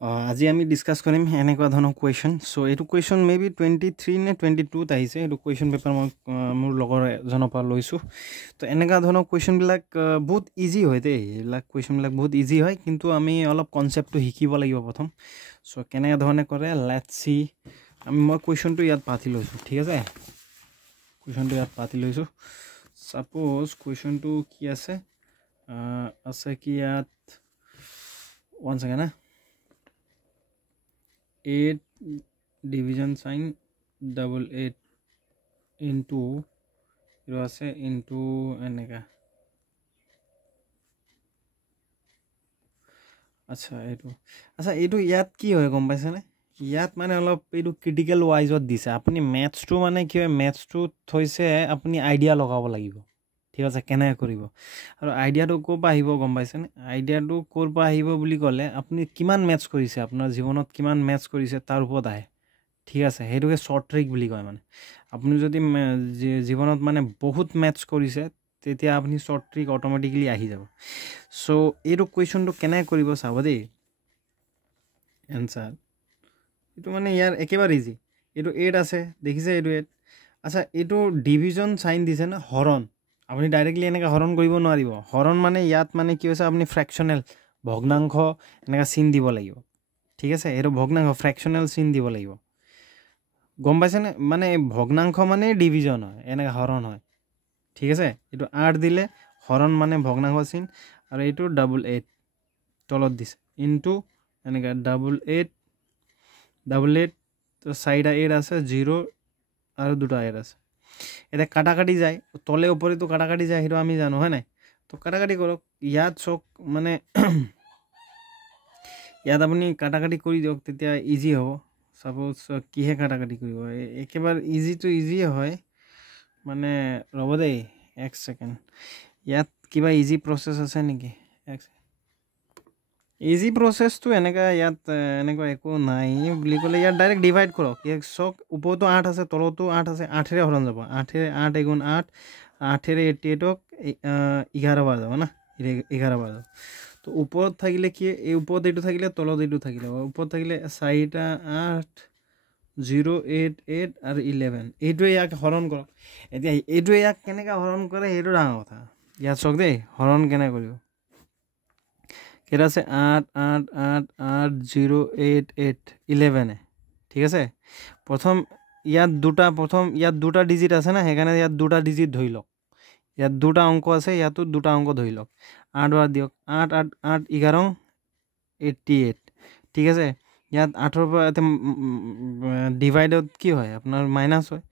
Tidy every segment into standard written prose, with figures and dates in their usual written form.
আজি আমি ডিসকাস কৰিম এনেকুৱা ধৰণৰ কুৱেশ্যন সো এইটো কুৱেশ্যন মে বি 23 নে 22 আহিছে এইটো কুৱেশ্যন পেপাৰ মই মোৰ লগৰ এজনৰ পৰা লৈছোঁ তো এনেকুৱা ধৰণৰ কুৱেশ্যনবিলাক বহুত ইজি হয় দেই এইবিলাক কুৱেশ্যনবিলাক বহুত ইজি হয় কিন্তু আমি অলপ কনচেপ্টটো শিকিব লাগিব প্ৰথম সো কেনেকুৱা ধৰণে কৰে লেটছ সি মই কুৱেশ্যনটো ইয়াত পাতি লৈছোঁ ঠিক আছে কুৱেশ্যনটো ইয়াত পাতি লৈছোঁ সাপোজ কুৱেশ্যনটো কি আছে কি ইয়াত 1 second 8 division sign 88 into into এনেকা আচ্ছা এইটো ইয়াত কি হয় গম পাইছেনে ইয়াত মানে অলপ এইটো ক্ৰিটিকেল ওয়াইজত দিছে আপুনি ম্যাথছটো মানে কি হয় ম্যাথছটো থৈছে আপুনি আইডিয়া লগাব লাগিব ঠিক আছে কেনে কৰিব আৰু আইডিয়াটো ক'ৰ পৰা আহিব গম পাইছেনে আইডিয়াটো ক'ৰ পৰা আহিব বুলি ক'লে আপুনি কিমান ম্যাথছ কৰিছে আপোনাৰ জীৱনত কিমান ম্যাথছ কৰিছে তাৰ ওপৰত আহে ঠিক আছে হেতুকে শৰ্ট ট্ৰিক বুলি কয় মানে আপুনি যদি জীৱনত মানে বহুত ম্যাথছ কৰিছে তেতিয়া আপুনি শৰ্ট ট্ৰিক অটোমেটিক্যালি আহি যাব সো এইটো কুৱেশ্যনটো কেনে কৰিব চাব দেই এনসাৰ এইটো মানে ইয়াৰ একেবাৰে ইজি এইটো 8 আছে দেখিছে এইটো 8 আচ্ছা এইটো ডিভিজন সাইন দিছে না হৰণ আপুনি ডাইৰেক্টলি এনেকা হৰণ কৰিব নোৱাৰিব হৰণ মানে ইয়াত মানে কি হৈছে আপুনি ফ্ৰেকশনাল ভগ্নাংশ এনেকা চিন দিব লাগিব ঠিক আছে এটো ভগ্নাংশ ফ্ৰেকশনাল চিন দিব লাগিব গম পাইছেনে মানে ভগ্নাংশ মানে ডিভিজন হয় এনেকা হৰণ হয় ঠিক আছে এটো 8 দিলে হৰণ মানে ভগ্নাংশ চিন আৰু এটো 88 তলত দিছে ইনটু এনেকা 88 তো সাইডা 8 আছে 0 আৰু দুটা 8 আছে এটা কাটাকাটি যায় তলে উপরে তো কাটাকাটি যায় হেটো আমি জানো হয় নাই তো কাটাকাটি কৰক ইয়াত চক মানে ইয়াত আপুনি কাটাকাটি কৰি দিয়ক তেতিয়া ইজি হ'ব সাপোজ কিহে কাটাকাটি কৰিব একেবাৰে ইজি টু ইজি হয় মানে ৰব দেই 1 সেকেন্ড ইয়াত কিবা ইজি প্ৰসেস আছে নেকি ইজি প্ৰসেস তো এনেকা ইয়াত এনেকা একো নাই বুলি ক'লে ইয়াত ডাইৰেক্ট ডিভাইড কৰক এক চক ওপৰতো 8 আছে তলতো 8 আছে 8 ৰে হৰণ যাব 8 ৰে 8 গুণ 8 8 ৰে 88 11 বাৰ যাব না 11 বাৰ তো ওপৰত থাকিলে কি এই ওপৰত এইটো থাকিলে তলত এইটো থাকিলে ওপৰত থাকিলে 4টা 8 088 আৰু 11 এইটো ইয়াক হৰণ কৰক এতিয়া এইটো ইয়াক কেনেকা হৰণ কৰে এইটো ডাঙৰ কথা ইয়াত চক দেই হৰণ কেনে কৰিব কেটা আছে 8 8 8 8 0 8 8 11 ঠিক আছে প্ৰথম ইয়াত দুটা ডিজিট আছে না হেকানে ইয়াত দুটা ডিজিট ধৰি লওক ইয়াত দুটা অংক আছে ইয়াতো দুটা অংক ধৰি লওক 8 বাৰ দিয়ক 8 8 8 11 88 ঠিক আছে ইয়াত 8 ৰ পৰা ডিভাইডত কি হয় আপোনাৰ মাইনাস হয়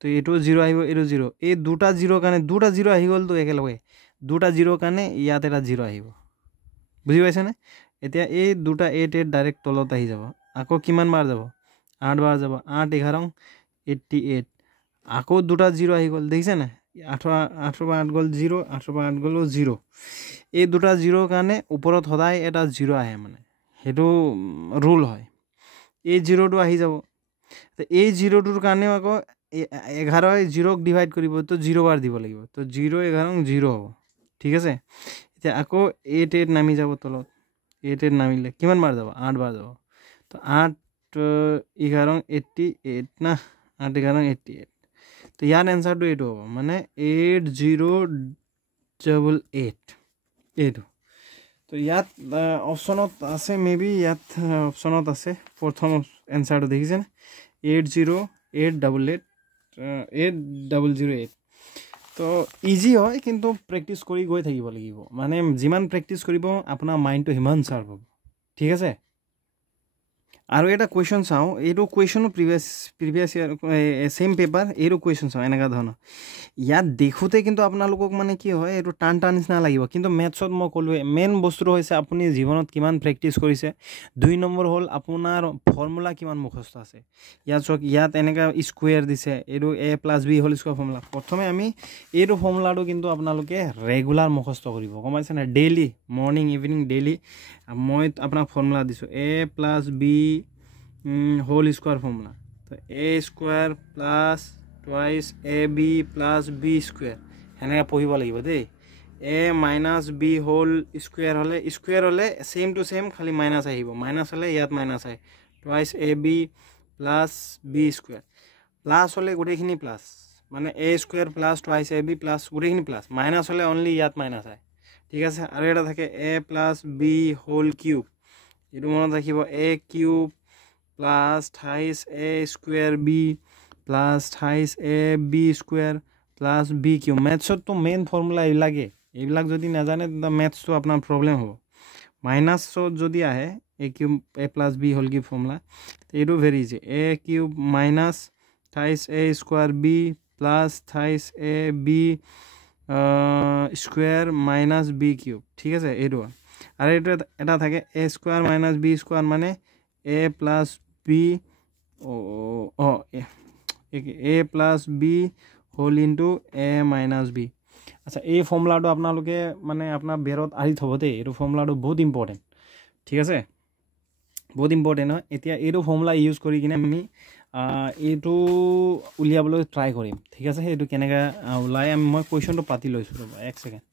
তো এটো 0 আহিব এটো 0 এই দুটা 0 কাৰণে দুটা 0 আহি গল তো একেলগে দুটা 0 কাৰণে ইয়াত এটা 0 আহিব বুজি পাইছে নে এতিয়া এই দুটা 88 ডাইৰেক্ট তলত আহি যাব আকৌ কিমান বাৰ যাব 8 বাৰ যাব 8 11 88 আকৌ দুটা 0 আহি গল দেখিছে না 8 বাৰ 8 গল 0 8 বাৰ 8 গল 0 এই দুটা 0 কাৰণে ওপৰত সদায় এটা 0 আহে মানে হেতু ৰুল হয় এই 0 টো আহি যাব তো এই 0 টোৰ কাৰণে আকৌ 11 0 ক ডিভাইড কৰিব তো 0 বাৰ দিব লাগিব তো 0 11 0 হ'ব ঠিক আছে এতিয়া আকৌ 88 নামি যাব তলত 88 নামিলে কিমান বাৰ যাব 8 বাৰ যাব তো 8 11 88 না 8 11 88 তো ইয়াৰ আনসাৰটো এটো হ'ব মানে 8088 এটো তো ইয়াত অপশনত আছে মেবি ইয়াত অপশনত আছে প্ৰথম আনসাৰটো দেখিছেনে 808888 তো ইজি হয় কিন্তু প্ৰেক্টিস কৰি গৈ থাকিব লাগিব মানে যিমান প্ৰেক্টিস কৰিব আপোনাৰ মাইন্ডটো হিমান শাৰ্প হ'ব ঠিক আছে আৰু এটা কোৱেশ্চন চাও এইটো কোৱেশ্চনো প্ৰিভিয়াস ইয়াৰ সেম পেপাৰ এইটো কোৱেশ্চন চাও এনেকা ধৰণৰ ইয়াত দেখোতে কিন্তু আপোনালোকক মানে কি হয় এইটো টান নিচিনা লাগিব কিন্তু ম্যাথছত মই কলোৱে মেইন বস্তুটো হৈছে আপুনি জীৱনত কিমান প্ৰেক্টিস কৰিছে 2 নম্বৰ হল আপোনাৰ ফৰ্মুলা কিমান মুখস্থ আছে ইয়াত চক ইয়াত এনেকা স্কয়াৰ দিছে এইটো a + b whole square formula প্ৰথমে আমি এইটো ফৰ্মুলাটো কিন্তু আপোনালোকে ৰেগুলাৰ মুখস্থ কৰিব গম পাইছে না ডেইলি মৰ্নিং ইভিনিং ডেইলি মই আপোনাক ফৰ্মুলা দিছো a + b whole square formula তো a square plus twice ab plus b square হেনে পঢ়িব লাগিব দেই a minus b whole square হলে same to same খালি minus আহিব minus হলে ইয়াত minus আহে twice ab plus b square plus হলে গোটেইখিনি plus মানে a square plus twice ab plus গোটেইখিনি plus minus হলে only ইয়াত minus আহে ঠিক আছে আৰু এটা থাকে a plus b whole cube এটো মনত ৰাখিব a cube plus twice a square b plus twice a b square plus b cube mathsত তো মেইন ফৰ্মুলা লাগে এইবিলাক যদি নাজানে তা maths তো আপোনাৰ প্ৰবলেম হ'ব মাইনাস যদি আহে a cube a plus b whole cube formula এইটো very easy a cube minus twice a square b plus twice a b square minus b cube ঠিক আছে এইটো আৰু এইটো এটা থাকে a square minus b square মানে a plus b a plus b whole into a minus b আচ্ছা এই ফৰ্মুলাটো আপোনালোকে মানে আপোনাৰ বেৰত আহি থব দে এইটো ফৰ্মুলাটো বহুত ইম্পৰ্টেন্ট ঠিক আছে বহুত ইম্পৰ্টেন্ট হয় এতিয়া এইটো ফৰ্মুলা ইউজ কৰি কিনে আমি এইটো উলিয়াবলৈ ট্ৰাই কৰিম ঠিক আছে এইটো কেনেকা উলাই মই কোৱেশ্চনটো পাতি লৈছো এক সেকেন্ড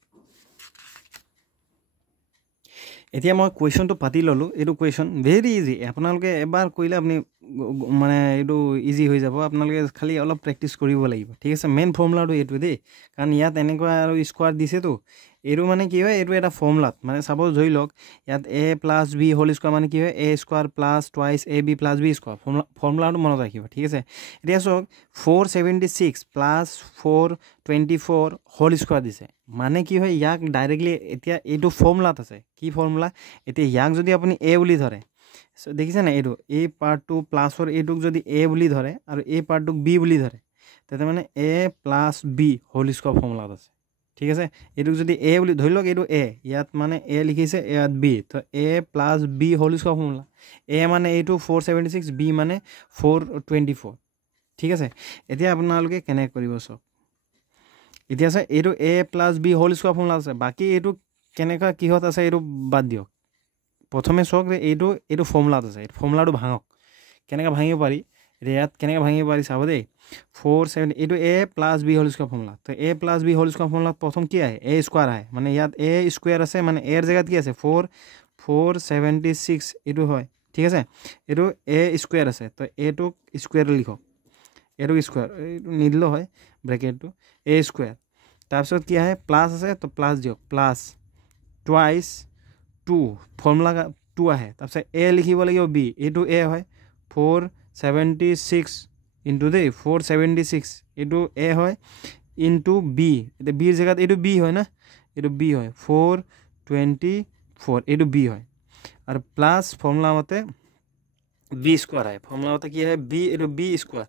এতিয়া মই কোৱেশ্চনটো পাতি ললো এইটো কোৱেশ্চন ভেৰি ইজি আপোনালোকে এবাৰ কইলে আপুনি মানে এইটো ইজি হৈ যাব আপোনালোকে খালি অলপ প্ৰেক্টিস কৰিব লাগিব ঠিক আছে মেইন ফৰ্মুলাটো এইটো দেই কাৰণ ইয়াত এনেকুৱা আৰু স্কোয়াৰ দিছে তো এইটো মানে কি হয় এইটো এটা ফৰ্মুলাত মানে সাপোজ ধৰি লওক ইয়াত a plus b whole square মানে কি হয় a square plus twice ab plus b square ফৰ্মুলাটো মনত ৰাখিব ঠিক আছে এতিয়া সক 476 plus 424 whole square দিছে মানে কি হয় ইয়াক ডাইৰেক্টলি এতিয়া এইটো ফৰ্মুলাত আছে কি ফৰ্মুলা এতিয়া ইয়াক যদি আপুনি a বুলি ধৰে সো দেখিছে না এইটো a part 2 plus or এইটোক যদি a বুলি ধৰে আৰু a part 2 b বুলি ধৰে তেতে মানে a plus b whole square ফৰ্মুলাত আছে ঠিক আছে এইটোক যদি a বুলি ধৰি লওক এইটো a ইয়াত মানে a লিখিছে ইয়াত b তো a plus b whole square formula a মানে এইটো 476 b মানে 424 ঠিক আছে এতিয়া আপোনালোকে কেনে কৰিব সব এতিয়া আছে এইটো a plus b whole square formula আছে বাকি এইটো কেনেকা কিহত আছে এইটো বাদ দিয়ক প্ৰথমে সক এইটো ফৰ্মুলাত আছে এই ফৰ্মুলাটো ভাঙক কেনেকা ভাঙিব পাৰি ৰেয়াত কেনেকা ভাঙিব পাৰি চাব দেই 47 এইটো a plus b whole square formula তো a plus b whole square formula প্ৰথম কি আহে a স্কয়াৰ আহে মানে ইয়াত a স্কয়াৰ আছে মানে a এর জায়গাত কি আছে 476 এইটো হয় ঠিক আছে এইটো a স্কয়াৰ আছে তো a টো স্কয়াৰ লিখক এইটো স্কয়াৰ এইটো নিদিলো হয় ব্ৰ্যাকেটটো a স্কয়াৰ তাৰপিছত কি আহে প্লাস আছে তো প্লাস দিয়ক প্লাস টুৱাইস 2 ফৰ্মুলা 2 আহে তাৰপিছত a লিখিব লাগিব b এইটো a হয় 476 into the 476 into a হয় into b the b এর জায়গাত এটো b হয় না এটো b হয় 424 এটো b হয় আর প্লাস ফর্মুলা মতে b স্কয়ার হয় ফর্মুলা মতে কি হয় b এটো b স্কয়ার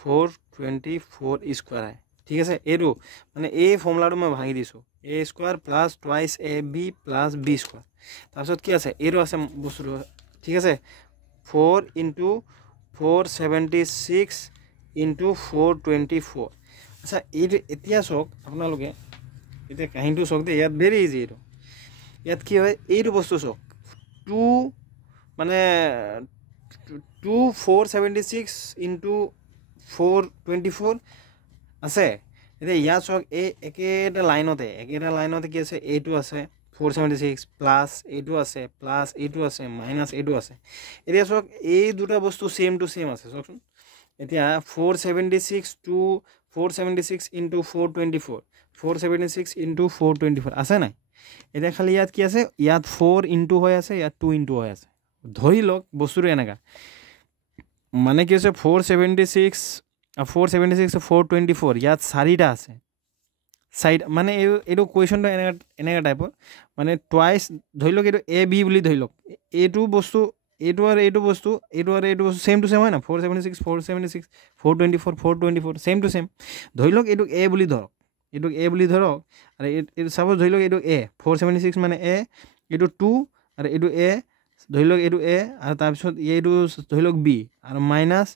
424 স্কয়ার হয় ঠিক আছে এটো মানে এই ফর্মুলাটো মই ভাঙি দিছো a square plus twice ab plus b square তাৰপিছত কি আছে এটো আছে বস্তুটো ঠিক আছে 4 into 476 into 424 আচ্ছা এই এতিয়া সক আপোনালোকে এটা কাহিনীটো সক দে ইয়াত ভেৰি ইজি এটো ইয়াত কি হয় এইটো বস্তু সক 2 মানে 2476 into 424 আছে এটা ইয়াত সক এই একেটা লাইনতে কি আছে এইটো আছে 476 প্লাস এইটো আছে প্লাস এইটো আছে মাইনাস এইটো আছে এতিয়া সক এই দুটা বস্তু সেম টু সেম আছে সকন এতিয়া 476 to 476 into 424 476 into 424 আছে নাই এটা খালি ইয়াত কি আছে ইয়াত 4 into হৈ আছে ইয়াত 2 into হৈ আছে ধৰি লওক বস্তুটো এনেকা মানে কি আছে 476 424 ইয়াত 4টা আছে সাইড মানে এটো কোৱেশ্চনটো এনেকা টাইপৰ মানে টুৱাইস ধৰি লওক এটো a b বুলি ধৰি লওক এটো বস্তু এটো আৰু এটো বস্তু সেম টু সেম হয় না 476 476 424 424 সেম টু সেম ধৰি লওক এটো a বুলি ধৰক আৰু এটো সাপোজ ধৰি লওক এটো a 476 মানে a এটো 2 আৰু এটো a ধৰি লওক এটো a আৰু তাৰ পিছত এটো ধৰি লওক b আৰু মাইনাস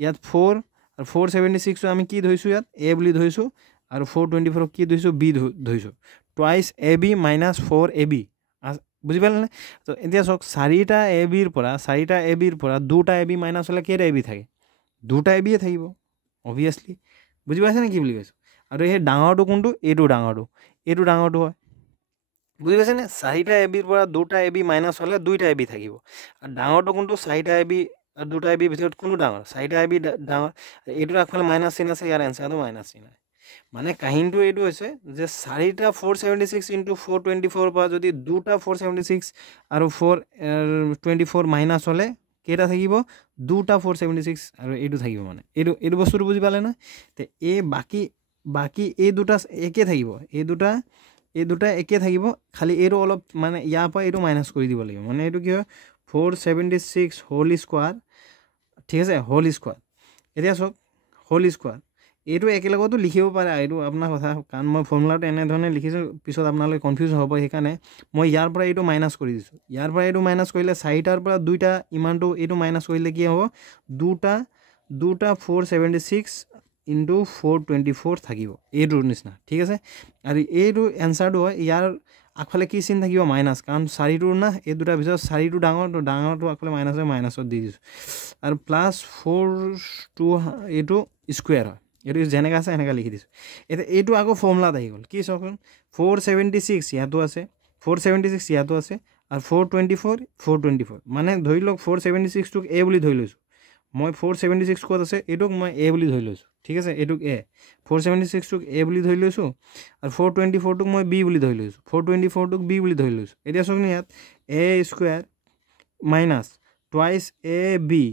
ইয়াত 4 আৰু 476 আমি কি ধৰিছো ইয়াত a বুলি ধৰিছো আৰু 424 কি ধৰিছো b ধৰিছো টুৱাইস ab minus 4ab বুজি পালে তো এতিয়া সক 4টা ab ৰ পৰা 2টা ab মাইনাস হলে কেটা ab থাকে 2টা ab থাকিব obviously বুজি পাইছে নে কি বুলি কৈছো আৰু সেই ডাঙৰটো কোনটো এইটো ডাঙৰটো হয় বুজি পাইছেনে 4টা এবিৰ পৰা 2টা এবি মাইনাছ হ'লে 2টা এবি থাকিব আৰু ডাঙৰটো কোনটো 4টা এবি আৰু 2টা এবি ভিতৰত কোনটো ডাঙৰ 4টা এবি ডাঙৰ এইটোৰ আগফালে মাইনাছ চিন আছে ইয়াৰ এনচাৰটো মাইনাছ চিন আছে মানে কাহিনীটো এইটো হৈছে যে 4টা 476 ইনটু 424 পৰা যদি 2টা 476 আৰু 424 মাইনাছ হ'লে কেইটা থাকিব 2টা 476 আৰু এইটো থাকিব মানে এইটো বস্তুটো বুজি পালে না তে এই বাকি এই দুটা একে থাকিব এই দুটা একে থাকিব খালি এইটো অলপ মানে ইয়াৰ পৰা এইটো মাইনাছ কৰি দিব লাগিব মানে এইটো কি হয় 476 হোল স্কোৱাৰ ঠিক আছে হোল স্কোৱাৰ এতিয়া চাওক হোল স্কোৱাৰ এইটো একেলগতো লিখিব পাৰে এইটো আপোনাৰ কথা কাৰণ মই ফৰ্মুলাটো এনেধৰণে লিখিছোঁ পিছত আপোনালোকে কনফিউজ হ'ব সেইকাৰণে মই ইয়াৰ পৰা এইটো মাইনাছ কৰি দিছোঁ ইয়াৰ পৰা এইটো মাইনাছ কৰিলে 4টাৰ পৰা 2টা ইমানটো এইটো মাইনাছ কৰিলে কি হ'ব 2টা 476 ইনটু 424 থাকিব এইটোৰ নিচিনা ঠিক আছে আৰু এইটো এনচাৰটো হয় ইয়াৰ আগফালে কি চিন থাকিব মাইনাছ কাৰণ 4টোৰ না এই দুটাৰ ভিতৰত 4টো ডাঙৰটো আগফালে মাইনাছত দি দিছোঁ আৰু প্লাছ 4 এইটো স্কুৱেৰ হয় এইটো যেনেকৈ আছে এনেকৈ লিখি দিছোঁ এতিয়া এইটো আকৌ ফৰ্মুলাত আহি গ'ল কি চাওকচোন 476 ইয়াতো আছে 476 ইয়াতো আছে আৰু 424 মানে ধৰি লওক 476টোক এ বুলি ধৰি লৈছোঁ মই 476 ক'ত আছে এইটোক মই এ বুলি ধৰি লৈছোঁ ঠিক আছে এইটোক এ 476টোক এ বুলি ধৰি লৈছোঁ আৰু 424টোক মই বি বুলি ধৰি লৈছোঁ 424টোক বি বুলি ধৰি লৈছোঁ এতিয়া চাওক ইয়াত a square minus twice a b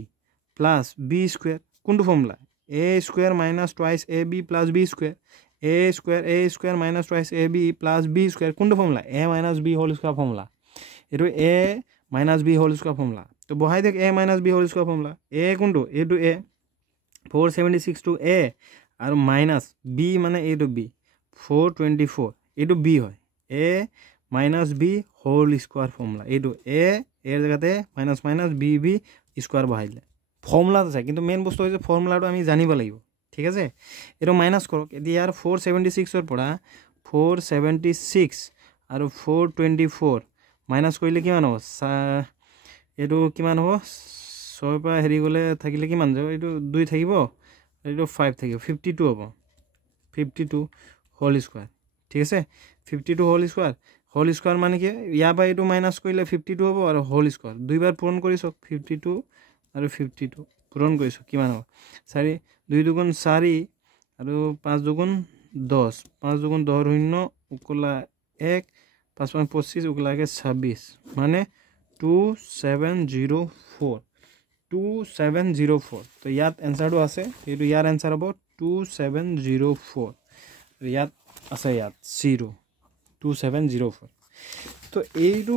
plus b square কোনটো formula a square minus twice a b plus b square a square minus twice a b plus b square কোনটো formula a minus b whole square formula এইটো a minus b whole square formula তো বহাই দিয়ক a minus b whole square formula a কোনটো এইটো এ 476টো এ আৰু minus B মানে এইটো বি 424 এইটো বি হয় a minus b whole square formula এইটো এৰ জেগাতে মাইনাছ বি স্কুৱেৰ বহাই দিলে ফৰ্মুলাত আছে কিন্তু মেইন বস্তু হৈছে ফৰ্মুলাটো আমি জানিব লাগিব ঠিক আছে এইটো মাইনাছ কৰক এতিয়া ইয়াৰ 476ৰ পৰা 476 আৰু 424 মাইনাছ কৰিলে কিমান হ'ব এইটো কিমান হ'ব 6 পৰা হেৰি গ'লে থাকিলে কিমান যাব এইটো 2 থাকিব এইটো 5 থাকিব 52 হ'ব 52 হোল স্কুৱেৰ ঠিক আছে 52 হোল স্কুৱেৰ মানে কি ইয়াৰ পৰা এইটো মাইনাছ কৰিলে 52 হ'ব আৰু হোল স্কুৱেৰ দুইবাৰ পূৰণ কৰি চাওক 52 আৰু 52 পূৰণ কৰিছোঁ কিমান হ'ব 4 2 দুগুণ 4 আৰু 5 দুগুণ 10 5 দুগুণ 10 শূন্য উকলা 1 5 5 25 উকলাকে 26 মানে 2704 তো ইয়াত এনচাৰটো আছে এইটো ইয়াৰ এনচাৰ হ'ব 2704 ইয়াত আছে ইয়াত 2704 তো এইটো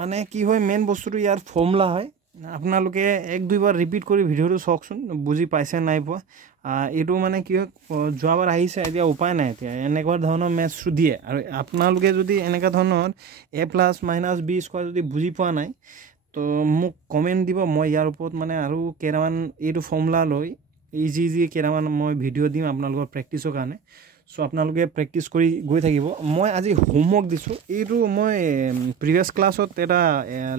মানে কি হয় মেইন বস্তুটো ইয়াৰ ফৰ্মুলা হয় আপোনালোকে 1-2বাৰ ৰিপিট কৰি ভিডিঅ'টো চাওকচোন বুজি পাইছে নাই পোৱা এইটো মানে কি হয় যোৱাবাৰ আহিছে এতিয়া উপায় নাই এতিয়া এনেকুৱা ধৰণৰ মেথছটো দিয়ে আৰু আপোনালোকে যদি এনেকুৱা ধৰণৰ A plus minus B square যদি বুজি পোৱা নাই তো মোক কমেণ্ট দিব মই ইয়াৰ ওপৰত মানে আৰু কেইটামান এইটো ফৰ্মুলা লৈ ইজি কেইটামান মই ভিডিঅ' দিম আপোনালোকৰ প্ৰেক্টিছৰ কাৰণে চ' আপোনালোকে প্ৰেক্টিছ কৰি গৈ থাকিব মই আজি হোমৱৰ্ক দিছোঁ এইটো মই প্ৰিভিয়াছ ক্লাছত এটা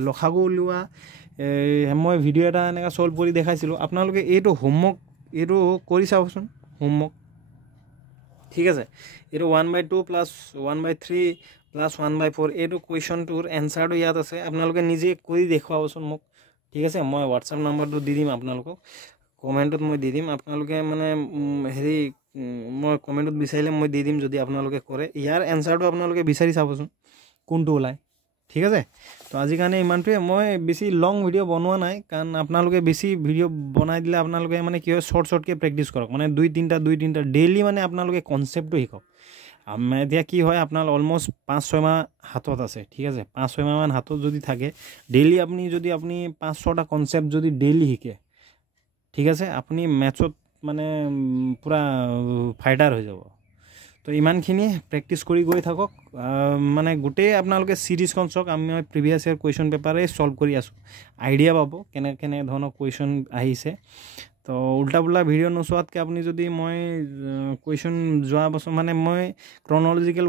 লখাগু উলিওৱা মই ভিডিঅ' এটা এনেকৈ ছল্ভ কৰি দেখাইছিলোঁ আপোনালোকে এইটো হোমৱৰ্ক এইটো কৰি চাবচোন হোমৱৰ্ক ঠিক আছে এইটো 1/2 প্লাছ 1/3 প্লাছ 1/4 এইটো কুৱেশ্যনটোৰ এনচাৰটো ইয়াত আছে আপোনালোকে নিজে কৰি দেখুৱাবচোন মোক ঠিক আছে মই হোৱাটছআপ নাম্বাৰটো দি দিম আপোনালোকক কমেণ্টত মই দি দিম আপোনালোকে মানে হেৰি মই কমেণ্টত বিচাৰিলে মই দি দিম যদি আপোনালোকে কৰে ইয়াৰ এনচাৰটো আপোনালোকে বিচাৰি চাবচোন কোনটো ওলায় ঠিক আছে তো আজিৰ কাৰণে ইমানটোৱে মই বেছি লং ভিডিঅ' বনোৱা নাই কাৰণ আপোনালোকে বেছি ভিডিঅ' বনাই দিলে আপোনালোকে মানে কি হয় শ্বৰ্টকৈ প্ৰেক্টিছ কৰক মানে 2-3টা ডেইলি মানে আপোনালোকে কনচেপ্টটো শিকক এতিয়া কি হয় আপোনাৰ অলমষ্ট 5-6 মাহ হাতত আছে ঠিক আছে 5-6 মাহমান হাতত যদি থাকে ডেইলি আপুনি 5-6টা কনচেপ্ট যদি ডেইলি শিকে ঠিক আছে আপুনি মেথছত মানে পুৰা ফাইটাৰ হৈ যাব তো ইমানখিনি প্ৰেক্টিছ কৰি গৈ থাকক মানে গোটেই আপোনালোকে চিৰিজখন চাওক আমি প্ৰিভিয়াছ ইয়াৰ কুৱেশ্যন পেপাৰে ছল্ভ কৰি আছোঁ আইডিয়া পাব কেনে ধৰণৰ কুৱেশ্যন আহিছে তো উল্টা পুল্টা ভিডিঅ' নোচোৱাতকৈ আপুনি যদি মই কুৱেশ্যন যোৱা বছৰ মানে মই ক্ৰনলজিকেল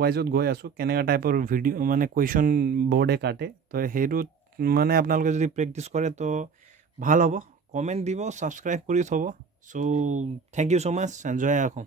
ৱাইজত গৈ আছোঁ কেনেকুৱা টাইপৰ ভিডিঅ' মানে কুৱেশ্যন বৰ্ডে কাটে তো সেইটোত মানে আপোনালোকে যদি প্ৰেক্টিছ কৰে তো ভাল হ'ব কমেণ্ট দিব ছাবস্ক্ৰাইব কৰি থ'ব so' thank you so' much enjoy ৰাখোঁ